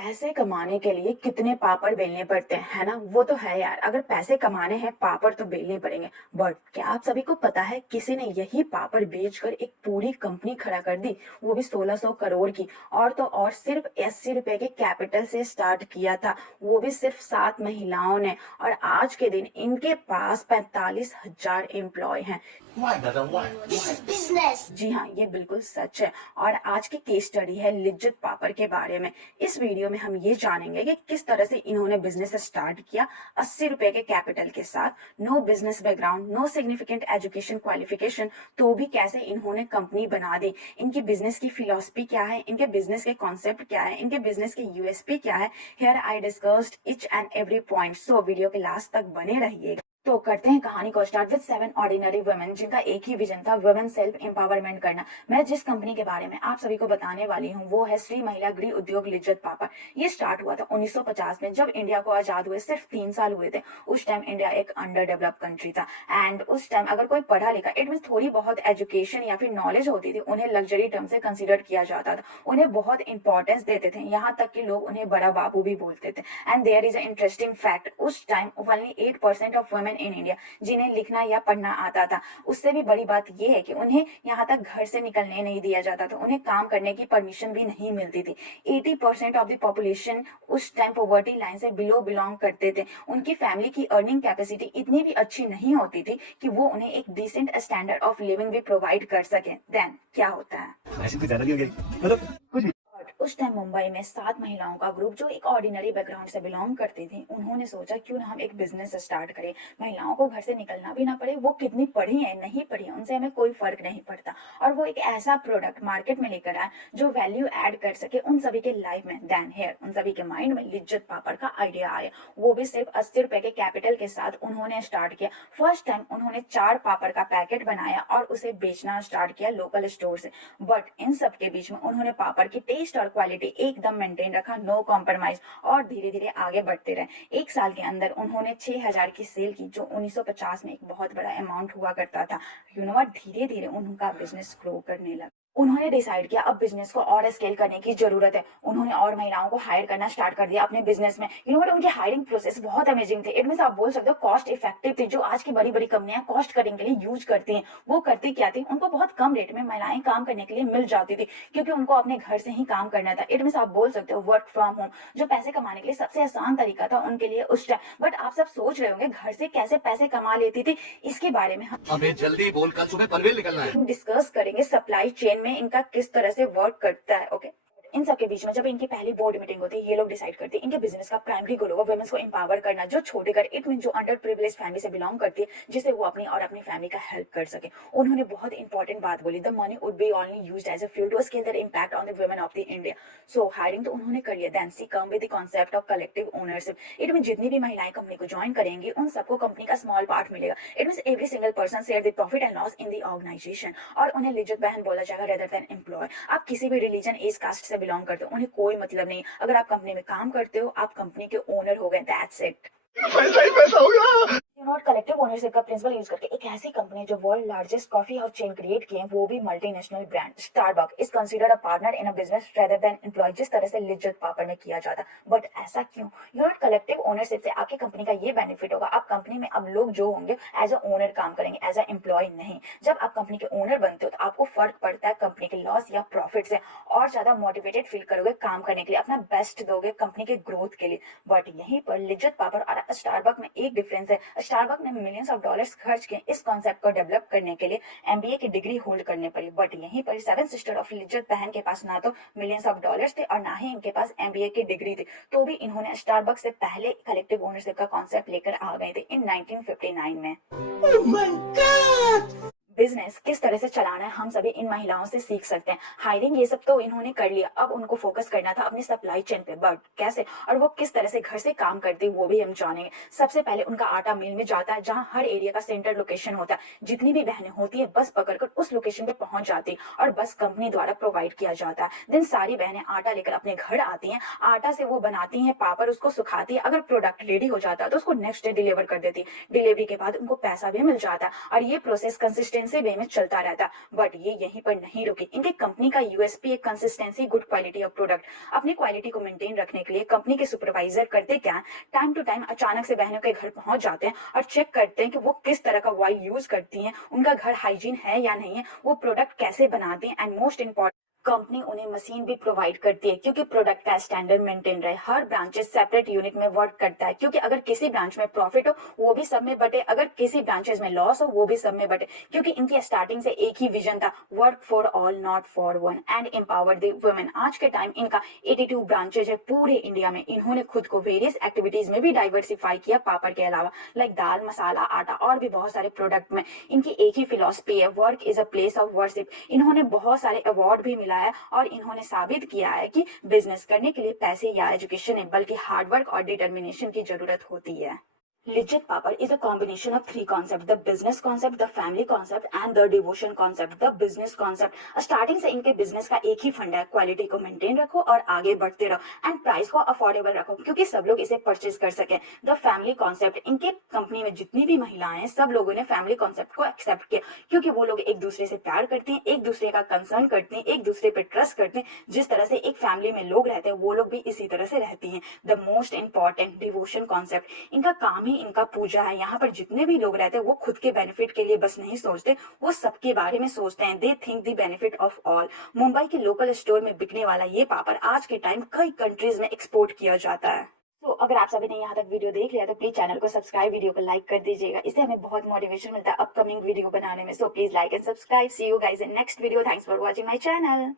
पैसे कमाने के लिए कितने पापड़ बेलने पड़ते हैं, है ना? वो तो है यार। अगर पैसे कमाने हैं, पापड़ तो बेलने पड़ेंगे। बट क्या आप सभी को पता है, किसी ने यही पापड़ बेचकर एक पूरी कंपनी खड़ा कर दी, वो भी 1600 करोड़ की। और तो और सिर्फ 80 रुपए के कैपिटल से स्टार्ट किया था, वो भी सिर्फ 7 महिलाओं ने। और आज के दिन इनके पास 45,000 एम्प्लॉय हैं। Why, brother? Why? This is business. जी हाँ, ये बिल्कुल सच है। और आज की केस स्टडी है लिज्जत पापड़ के बारे में। इस वीडियो में हम ये जानेंगे कि किस तरह से इन्होंने बिजनेस स्टार्ट किया 80 रुपए के कैपिटल के साथ। No business background, no significant education qualification, तो भी कैसे इन्होंने कंपनी बना दी। इनकी बिजनेस की फिलॉसफी क्या है, इनके बिजनेस के कॉन्सेप्ट क्या है, इनके बिजनेस के यूएसपी क्या है। Here I discussed each and every point, so video के लास्ट तक बने रहिएगा। तो करते हैं कहानी को स्टार्ट विद 7 ऑर्डिनरी वुमेन, जिनका एक ही विजन था, वुमेन सेल्फ एम्पावरमेंट करना। मैं जिस कंपनी के बारे में आप सभी को बताने वाली हूँ वो है श्री महिला गृह उद्योग लिज्जत पापड़। ये स्टार्ट हुआ था 1950 में, जब इंडिया को आजाद हुए सिर्फ 3 साल हुए थे। उस टाइम इंडिया एक अंडर डेवलप कंट्री था एंड उस टाइम अगर कोई पढ़ा लिखा, इट मीन थोड़ी बहुत एजुकेशन या फिर नॉलेज होती थी, उन्हें लग्जरी टर्म से कंसिडर किया जाता था। उन्हें बहुत इंपॉर्टेंस देते थे, यहाँ तक कि लोग उन्हें बड़ा बाबू भी बोलते थे। And there is a interesting fact, उस time only 8% of women in India जिन्हें लिखना या पढ़ना आता था। उससे भी बड़ी बात यह है कि उन्हें यहाँ तक घर से निकलने नहीं दिया जाता था, उन्हें काम करने की परमिशन भी नहीं मिलती थी। 80% ऑफ द पॉपुलेशन उस टाइम पॉवर्टी लाइन से बिलो बिलोंग करते थे। उनकी फैमिली की अर्निंग कैपेसिटी इतनी भी अच्छी नहीं होती थी कि वो उन्हें एक डिसेंट स्टैंडर्ड ऑफ लिविंग भी प्रोवाइड कर सके। देन क्या होता है, ऐसी कुछ ज्यादा नहीं हो गई मतलब कुछ भी। उस टाइम मुंबई में 7 महिलाओं का ग्रुप जो एक ऑर्डिनरी बैकग्राउंड से बिलोंग करती थी, उन्होंने सोचा क्यों ना हम एक बिजनेस स्टार्ट करें। महिलाओं को घर से निकलना भी ना पड़े, वो कितनी पढ़ी है नहीं पढ़ी है उनसे हमें कोई फर्क नहीं पड़ता। और वो एक ऐसा प्रोडक्ट मार्केट में लेकर आए जो वैल्यू ऐड कर सके उन सभी के लाइफ में। देन हेयर उन सभी के माइंड में लिज्जत पापड़ का आइडिया आया, वो भी सिर्फ 80 रुपए के कैपिटल के साथ उन्होंने स्टार्ट किया। फर्स्ट टाइम उन्होंने 4 पापड़ का पैकेट बनाया और उसे बेचना स्टार्ट किया लोकल स्टोर से। बट इन सब के बीच में उन्होंने पापड़ की टेस्ट और क्वालिटी एकदम मेंटेन रखा, नो कॉम्प्रोमाइज, और धीरे धीरे आगे बढ़ते रहे। 1 साल के अंदर उन्होंने 6000 की सेल की, जो 1950 में एक बहुत बड़ा अमाउंट हुआ करता था। यू नो व्हाट, धीरे धीरे उनका बिजनेस ग्रो करने लगा। उन्होंने डिसाइड किया अब बिजनेस को और स्केल करने की जरूरत है। उन्होंने और महिलाओं को हायर करना स्टार्ट कर दिया अपने बिजनेस में। यू नो व्हाट, उनकी हायरिंग प्रोसेस बहुत अमेजिंग थे। इट मींस आप बोल सकते हो कॉस्ट इफेक्टिव थी। जो आज की बड़ी बड़ी कंपनियां कॉस्ट कटिंग के लिए यूज करती हैं, वो करती क्या थी, उनको बहुत कम रेट में महिलाएं काम करने के लिए मिल जाती थी, क्योंकि उनको अपने घर से ही काम करना था। इट मींस आप बोल सकते हो वर्क फ्रॉम होम, जो पैसे कमाने के लिए सबसे आसान तरीका था उनके लिए उस टाइम। बट आप सब सोच रहे होंगे घर से कैसे पैसे कमा लेती थी, इसके बारे में हम हमें जल्दी बोल, कल सुबह पनवेल निकलना है। डिस्कस करेंगे सप्लाई चेन में इनका किस तरह से वर्क करता है। ओके, इन सब के बीच में जब इनकी पहली बोर्ड मीटिंग होती है, ये लोग डिसाइड करते हैं इनके बिजनेस का प्राइमरी गोल होगा वुमेन्स को एम्पावर करना, जो छोटे घर, इट मीन जो अंडर प्रिविलेज फैमिली से बिलोंग करती है, जिससे वो अपनी और अपनी फैमिली का हेल्प कर सके। उन्होंने बहुत इंपॉर्टेंट बात बोली, the money would be only used as a fuel to scale their impact on the women of the India. So hiring तो उन्होंने कर लिया। Then she came with the concept of collective ownership. It mean जितनी भी महिलाएं company को join करेंगी उन सबको कंपनी का स्मॉल पार्ट मिलेगा। It mean every single person share the profit and loss in the organisation, और उन्हें लिज्जत बहन बोला जाएगा रेदर देन एम्प्लॉय। आप किसी भी रिलीजन, एज, कास्ट से बिलोंग करते हो, उन्हें कोई मतलब नहीं। अगर आप कंपनी में काम करते हो, आप कंपनी के ओनर हो गए, दैट्स इट। पैसा ही पैसा होगा। नॉट कलेक्टिव ओनरशिप का प्रिंसिपल यूज करके एक ऐसी कंपनी जो world largest coffee house chain create की है, वो भी multinational brand. Starbucks is considered a partner in a business rather than employ, जिस तरह से लिज्जत पापड़ में किया जाता। बट ऐसा क्यों? यूनॉट कलेक्टिव ओनरशिप से आपकी कंपनी का ये बेनिफिट होगा, आप कंपनी में अब लोग जो होंगे एज अ ओनर काम करेंगे, एज अ एम्प्लॉय नहीं। जब आप कंपनी के ओनर बनते हो तो आपको फर्क पड़ता है कंपनी के लॉस या प्रॉफिट से, और ज्यादा मोटिवेटेड फील करोगे काम करने के लिए, अपना बेस्ट दोगे कंपनी के ग्रोथ के लिए। बट यहीं पर लिज्जत पापड़ और स्टारबक्स में एक डिफरेंस है। स्टारबक्स ने मिलियंस ऑफ डॉलर्स खर्च किए इस कॉन्सेप्ट को डेवलप करने के लिए, एमबीए की डिग्री होल्ड करने पड़ी। बट यहीं पर 7 सिस्टर ऑफ लिज्जत बहन के पास ना तो मिलियंस ऑफ डॉलर्स थे और ना ही इनके पास एमबीए की डिग्री थी, तो भी इन्होंने स्टारबक्स से पहले कलेक्टिव ओनरशिप का कॉन्सेप्ट लेकर आ गए थे इन 1959 में। Oh my God! बिजनेस किस तरह से चलाना है हम सभी इन महिलाओं से सीख सकते हैं। हायरिंग ये सब तो इन्होंने कर लिया, अब उनको फोकस करना था अपनी सप्लाई चेन पे। बट कैसे और वो किस तरह से घर से काम करती है वो भी हम जानेंगे। सबसे पहले उनका आटा मिल में जाता है, जहाँ हर एरिया का सेंटर लोकेशन होता है। जितनी भी बहनें होती है बस पकड़कर उस लोकेशन पे पहुंच जाती है और बस कंपनी द्वारा प्रोवाइड किया जाता है। देन सारी बहनें आटा लेकर अपने घर आती हैं, आटा से वो बनाती हैं पापड़, उसको सुखाती है। अगर प्रोडक्ट रेडी हो जाता है तो उसको नेक्स्ट डे डिलीवर कर देती है। डिलीवरी के बाद उनको पैसा भी मिल जाता है, और ये प्रोसेस कंसिस्टेंसी से वे में चलता रहता। बट ये यहीं पर नहीं रुके। इनके कंपनी का यूएसपी एक consistency, good quality of product. अपनी क्वालिटी को मेंटेन रखने के लिए कंपनी के सुपरवाइजर करते क्या है, टाइम टू टाइम अचानक से बहनों के घर पहुंच जाते हैं और चेक करते हैं कि वो किस तरह का ऑयल यूज करती हैं, उनका घर हाइजीन है या नहीं है, वो प्रोडक्ट कैसे बनाते हैं, एंड मोस्ट इम्पोर्टेंट कंपनी उन्हें मशीन भी प्रोवाइड करती है क्योंकि प्रोडक्ट का स्टैंडर्ड मेंटेन रहे। हर ब्रांचेस सेपरेट यूनिट में वर्क करता है क्योंकि अगर किसी ब्रांच में प्रॉफिट हो वो भी सब में बटे, अगर किसी ब्रांचेस में लॉस हो वो भी सब में बटे, क्योंकि इनकी स्टार्टिंग से एक ही विजन था, work for all not for one and empower the women. आज के टाइम इनका 82 ब्रांचेज है पूरे इंडिया में। इन्होंने खुद को वेरियस एक्टिविटीज में भी डाइवर्सिफाई किया पापड़ के अलावा, लाइक दाल, मसाला, आटा और भी बहुत सारे प्रोडक्ट में। इनकी एक ही फिलॉसफी है, work is a place of worship. इन्होंने बहुत सारे अवार्ड भी मिला है और इन्होंने साबित किया है कि बिजनेस करने के लिए पैसे या एजुकेशन है बल्कि हार्डवर्क और डिटर्मिनेशन की जरूरत होती है। Lijjat Papad is a combination of three concepts: the business concept, the family concept, and the devotion concept. The business concept, starting से इनके बिजनेस का एक ही फंड है, क्वालिटी को मेंटेन रखो और आगे बढ़ते रहो एंड प्राइस को अफोर्डेबल रखो क्योंकि सब लोग इसे परचेज कर सके। द फैमिली कॉन्सेप्ट, इनके कंपनी में जितनी भी महिलाएं हैं सब लोगों ने फैमिली कॉन्सेप्ट को एक्सेप्ट किया क्योंकि वो लोग एक दूसरे से प्यार करते हैं, एक दूसरे का कंसर्न करते हैं, एक दूसरे पे ट्रस्ट करते हैं। जिस तरह से एक फैमिली में लोग रहते हैं वो लोग भी इसी तरह से रहती हैं। The most important devotion concept, इनका काम ही इनका पूजा है। यहाँ पर जितने भी लोग रहते हैं वो खुद के बेनिफिट के लिए बस नहीं सोचते, वो सबके बारे में सोचते हैं। They think the benefit of all. Mumbai के लोकल स्टोर में बिकने वाला ये पापड़ आज के टाइम कई कंट्रीज में एक्सपोर्ट किया जाता है। तो अगर आप सभी ने यहाँ तक वीडियो देख लिया तो प्लीज चैनल को सब्सक्राइब, वीडियो को लाइक कर दीजिएगा, इससे हमें बहुत मोटिवेशन मिलता है अपकमिंग वीडियो बनाने में। So please like and subscribe. See you guys in next video. Thanks for watching my channel.